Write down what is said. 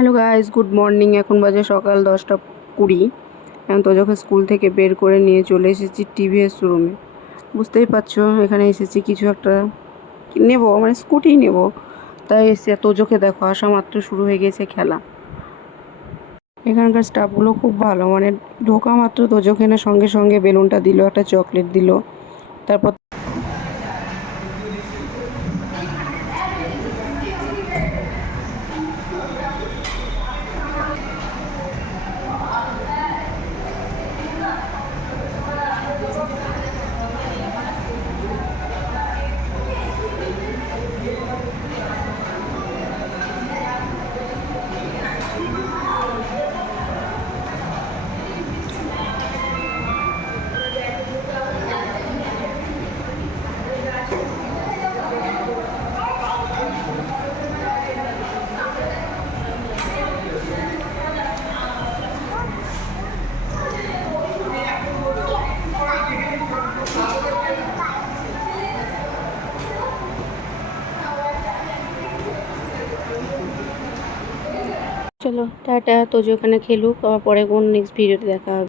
Hello guys, good morning. এখন বাজে সকাল 10টা 20। এখন তোজোকে স্কুল থেকে বের করে নিয়ে চলে এসেছি টিভিএস শোরুমে। বুঝতেই পারছো, এখানে এসেছি কিছু একটা নেবো, মানে স্কুটি নেব। তাই এসে তোজোকে দেখো, আসা মাত্র শুরু হয়ে গেছে খেলা। এখানকার স্টাফগুলো খুব ভালো, মানে ঢোকা মাত্র তোজোকে না সঙ্গে সঙ্গে বেলুনটা দিল, একটা চকলেট দিল। তারপর চলো টাটা, তোজো এখানে খেলুক, আবার পরে কোন নেক্সট ভিডিওতে দেখা হবে।